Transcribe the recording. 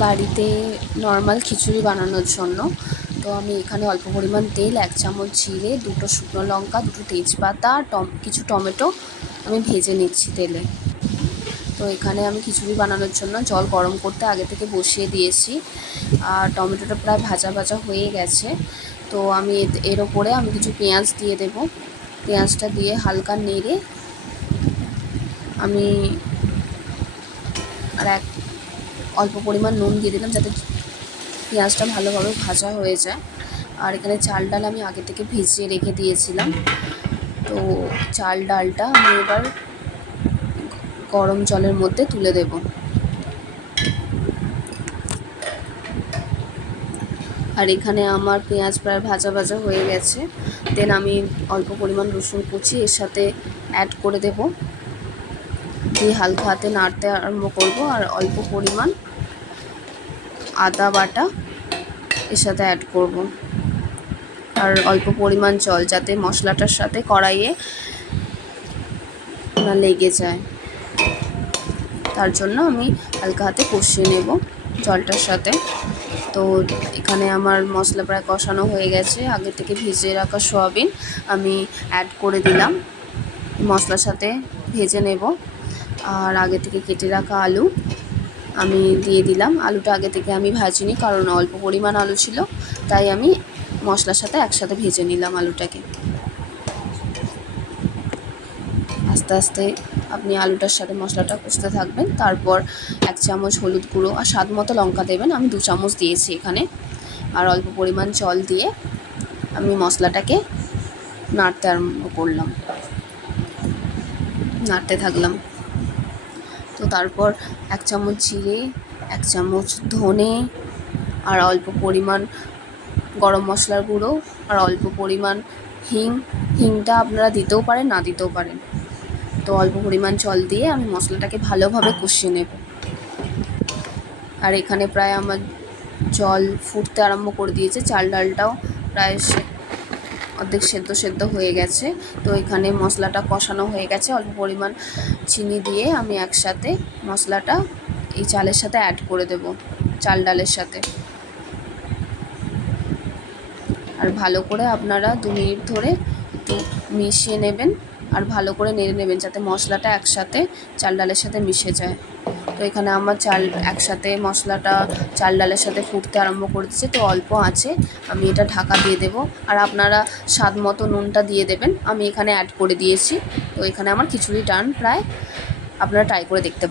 বাড়িতে নর্মাল খিচুড়ি বানানোর জন্য। তো আমি এখানে অল্প পরিমাণ তেল, 1 চামচ জিরে, 2টো শুকনো লঙ্কা, 2টো তেজপাতা, কিছু টমেটো আমি ভেজে নিচ্ছি তেলে। তো এখানে আমি খিচুড়ি বানানোর জন্য জল গরম করতে আগে থেকে বসিয়ে দিয়েছি। আর টমেটোটা প্রায় ভাজা ভাজা হয়ে গেছে। তো আমি এর ওপরে আমি কিছু পেঁয়াজ দিয়ে দেব। পেঁয়াজটা দিয়ে হালকা নেড়ে আমি অল্প পরিমাণ নুন দিয়ে দিলাম, যাতে পেঁয়াজটা ভালোভাবে ভাজা হয়ে যায়। আর এখানে চাল ডাল আমি আগে থেকে ভিজিয়ে রেখে দিয়েছিলাম। তো চাল ডালটা আমি এবার গরম জলের মধ্যে তুলে দেব। আর এখানে আমার পেঁয়াজ প্রায় ভাজা ভাজা হয়ে গেছে। দেন আমি অল্প পরিমাণ রসুন কুচি এর সাথে অ্যাড করে দেব, দিয়ে হালকা হাতে নাড়তে আরম্ভ করব। আর অল্প পরিমাণ আদা বাটা এর সাথে অ্যাড করব। আর অল্প পরিমাণ জল, যাতে মশলাটার সাথে কড়াইয়ে না লেগে যায়, তার জন্য আমি হালকা হাতে কষিয়ে নেব জলটার সাথে। তো এখানে আমার মশলা প্রায় কষানো হয়ে গেছে। আগে থেকে ভিজিয়ে রাখা সয়াবিন আমি অ্যাড করে দিলাম, মশলার সাথে ভেজে নেব। আর আগে থেকে কেটে রাখা আলু আমি দিয়ে দিলাম। আলুটা আগে থেকে আমি ভাজিনি, কারণ অল্প পরিমাণ আলু ছিল, তাই আমি মশলার সাথে একসাথে ভেজে নিলাম আলুটাকে। আস্তে আস্তে আপনি আলুটার সাথে মশলাটা কষতে থাকবেন। তারপর 1 চামচ হলুদ গুঁড়ো আর স্বাদ মতো লঙ্কা দেবেন, আমি 2 চামচ দিয়েছি এখানে। আর অল্প পরিমাণ জল দিয়ে আমি মশলাটাকে নাড়তে আরম্ভ করলাম, নাড়তে থাকলাম। তো তারপর 1 চামচ জিরে, 1 চামচ ধনে, আর অল্প পরিমাণ গরম মশলার গুঁড়ো, আর অল্প পরিমাণ হিংটা আপনারা দিতেও পারেন, না দিতেও পারেন। তো অল্প পরিমাণ জল দিয়ে আমি মশলাটাকে ভালোভাবে কষিয়ে নেব। আর এখানে প্রায় আমার জল ফুটতে আরম্ভ করে দিয়েছে, চাল ডালটাও প্রায় অর্ধেক সেদ্ধ হয়ে গেছে। তো এখানে মশলাটা কষানো হয়ে গেছে। অল্প পরিমাণ চিনি দিয়ে আমি একসাথে মশলাটা এই চালের সাথে অ্যাড করে দেব, চাল ডালের সাথে। আর ভালো করে আপনারা 2 মিনিট ধরে একটু মিশিয়ে নেবেন, আর ভালো করে নেড়ে নেবেন, যাতে মশলাটা একসাথে চাল ডালের সাথে মিশে যায়। তো এখানে আমার একসাথে মশলাটা চাল ডালের সাথে ফুটতে আরম্ভ করে দিচ্ছে। তো অল্প আঁচে আমি এটা ঢাকা দিয়ে দেব। আর আপনারা স্বাদ মতো নুনটা দিয়ে দেবেন, আমি এখানে অ্যাড করে দিয়েছি। তো এখানে আমার খিচুড়ি ডান প্রায়, আপনারা ট্রাই করে দেখতে পারেন।